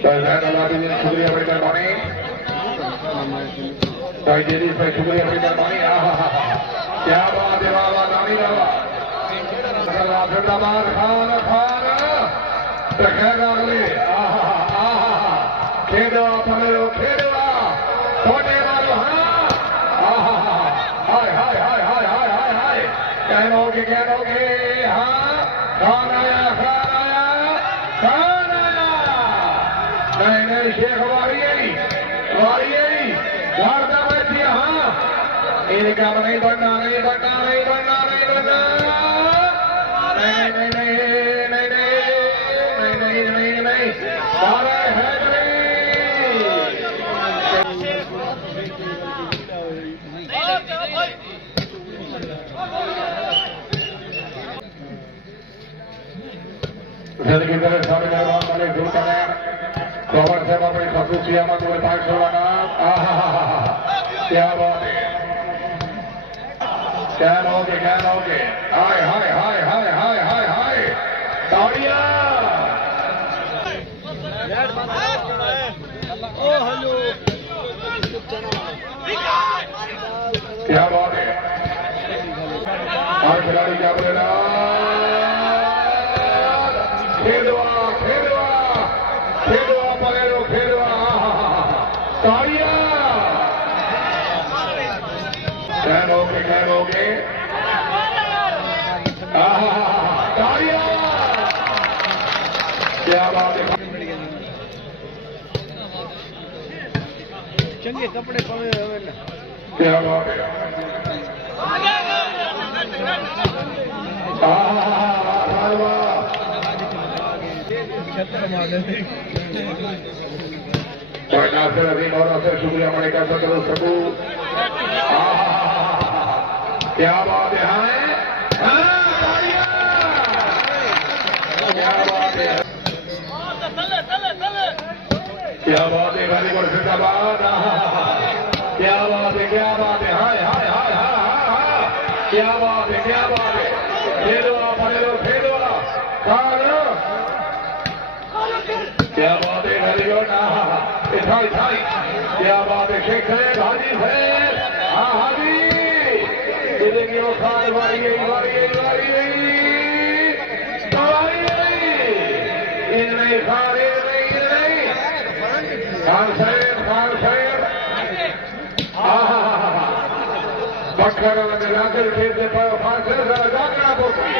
शुक्रिया बड़ी मेहरबानी भाई जी भाई शुक्रिया बड़ी मेहरबानी। क्या बात है बाबा नानी बाबा जिंदाबाद खान खान खेड़ो पलो खेड़वा छोटे वालो हाँ हाय हाय हाय हाय हाय हाय हाय कहनोगे हाँ खान आया नहीं शेख वारी वार्ता बैठी हाँ इनका नहीं बढ़ना नहीं बढ़ना नहीं बढ़ना नहीं बढ़ना नहीं नहीं नहीं नहीं नहीं नहीं नहीं नहीं सारे है जिंदगी मेरे सारे मेहमान वाले जुड़ता है कवर से अपनी खसूसियात हुए पाक सोना क्या बात है क्या लोगे हाय हाय हाय हाय हाय हाय हाय ताड़ियां क्या बात है आज खिलाड़ी क्या बोलेगा खेलवा पगड़ो खेलवा ताड़ियां कहनोगे ताड़ियां क्या बात है चंगे कपड़े पहने क्या बात है नासिर अजीम और नासिर शुक्रिया मणि का सकू क्या बात है क्या बात है क्या बात है गाजीपुर जिंदाबाद क्या बात है हाय हाय हाय हाय क्या बात है खेलवा पड़ेलो खेलवा खाना क्या बात है इठाई क्या बात है शेख है हाजी है हाजी जिंदगी वो खान वारी इनमें खान खान शहर बखर जाकर खेलते पर खान से जागना पोती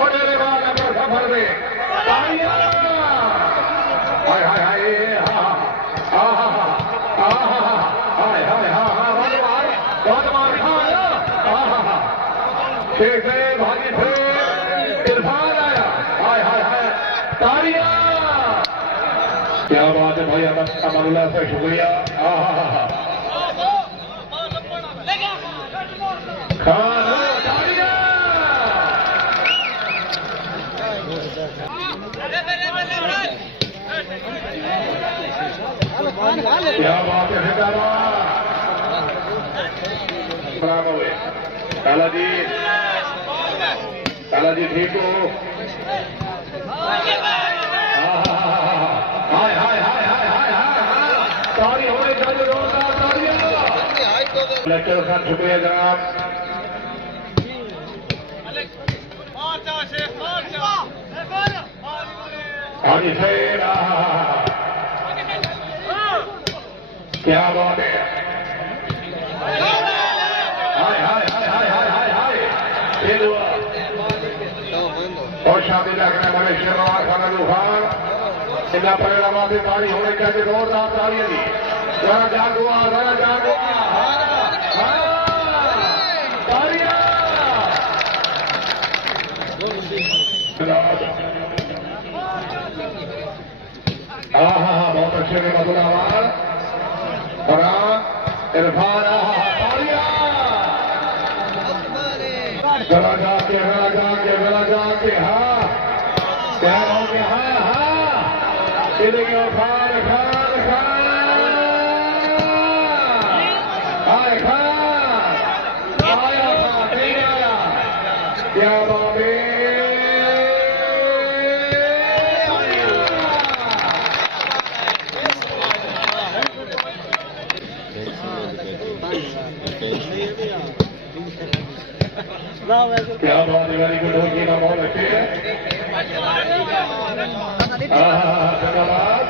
और मेरे बाद अपना सफर में हाय हाय हाय शेख भाजी थे इरफान आया हाय हाय हाय ताड़ियां क्या बात है भाई अमरुल्लाह से शुक्रिया खाना ताड़ियां क्या बात है काला जी ठीक हो हाय हाय हाय हाय हाय हाय ताड़ी होने चाहिए लेक्चर खान शुक्रिया जनाब हाजी शेर क्या बात है हाय हाय हाय हाय हाय हाय हाय खेलवा और शादी रखने वाले शेरवार खान खान इतना परिणाम से ताड़ी होने चाहिए जोरदार ताड़ियां दी जरा जागुआ ताड़ियां बहुत अच्छे ने मधुर आवाज और इरफान जरा जाके हाँ क्या होंगे हाँ खान आया क्या बात है क्या बात है, वेरी गुड हो गई ना, बहुत अच्छी है। धन्यवाद।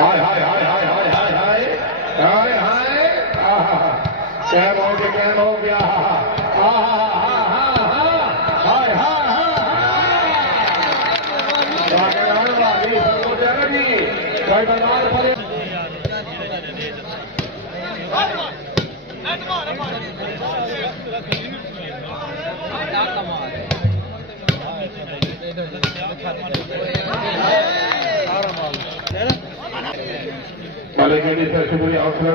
हाय हाय हाय हाय हाय हाय हाय हाय हाय, कैम हो गया, कैम हो गया, मलेगेडी से शुक्रिया, हौसला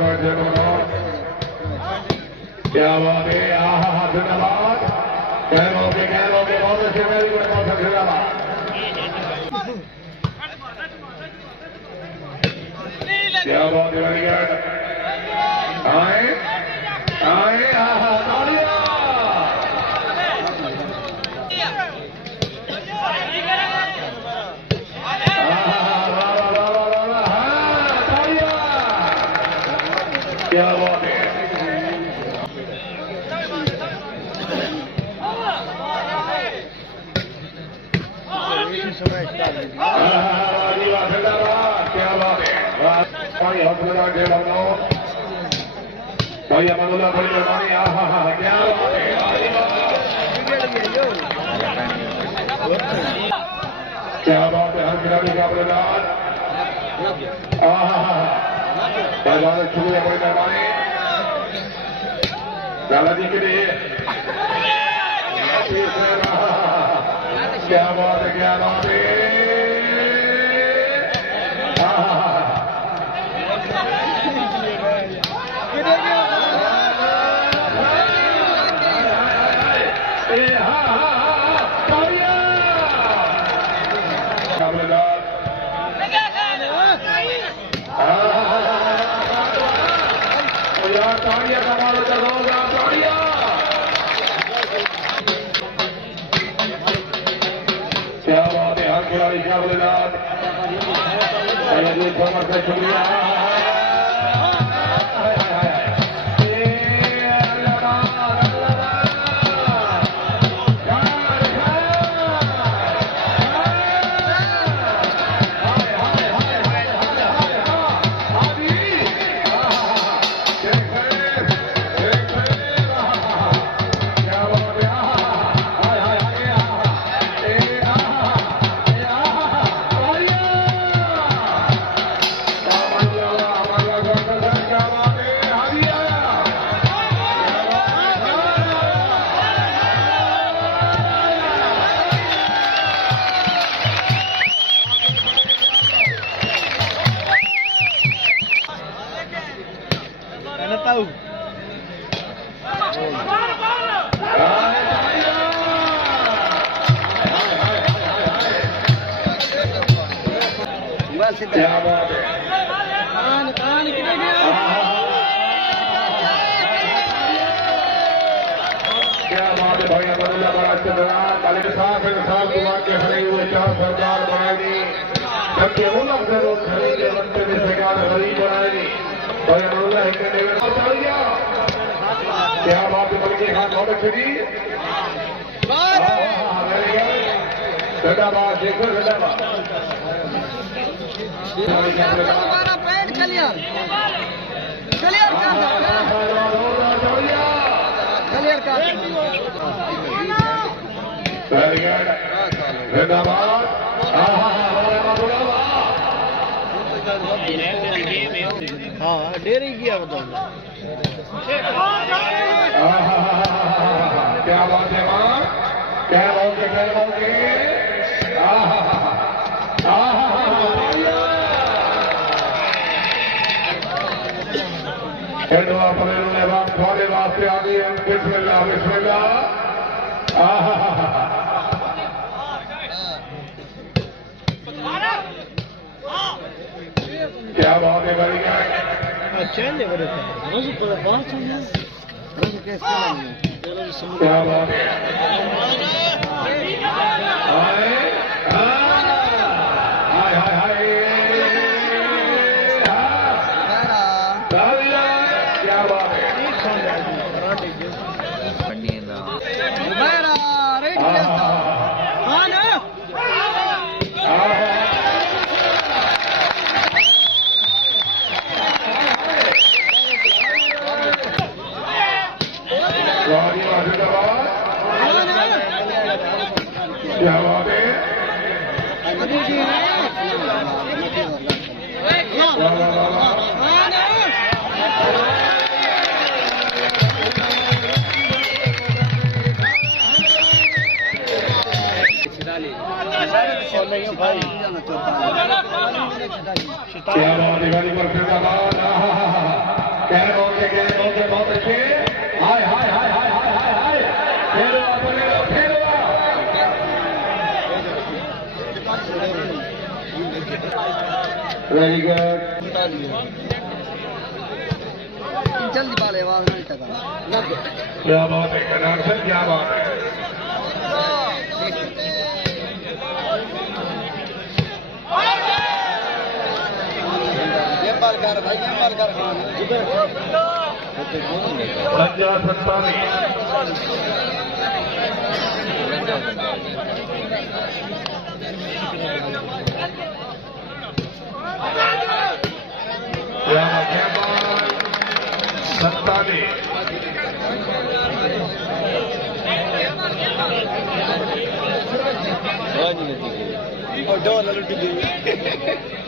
क्या बात है, धन्यवाद। कैम हो गए, बहुत अच्छे, वेरी गुड, बहुत धन्यवाद। क्या बात है, वेरी गुड। आए आए, तालियां। क्या बात है, क्या बात है, भाई हौसला के बनो भैया, मनोला बड़ी मेहरबानी, क्या बात है, क्या बात है, हर खिलाड़ी का बलिदान, शुक्रिया, बड़ी मेहरबानी लाला जी के लिए। क्या बात है, क्या बात है, ताड़ियां का मारो, ताड़ियां। क्या बात है, हर खिलाड़ी का बलिदान, शुक्रिया। क्या बात है, क्या बात है, भैया बदला बड़ा चंद्रनाथ काले साफ कुमार के हरे हुए चार सरकार बनाएगी, सबके मुल्क से लोग खरीदे बनते में सरकार गरीब बनाएगी, भैया बदला है क्या बात है, बल्कि खान बहुत अच्छी थी, जिंदाबाद, देखो जिंदाबाद। हमारा पैंट क्लियर क्लियर कर वेरी गुड, जिंदाबाद। हाँ डेरी किया बताओ, क्या बात है माँ, क्या बात है, क्या बात है, थोड़े वास्ते आ गई, बिस्मिल्लाह बिस्मिल्लाह। क्या बात है, भाई चेंज है, क्या बात है, क्या बात है, क्या बात है गाड़ी पर फिर का बात के बहुत अच्छे हाय हाय हाय हाय हाय हाय हाय फेरो वेरी गुड जल्दी पाले आवाज नहीं तक क्या बात है कनार सर क्या बात है भाई पंजा 47 और डॉलर लुट गई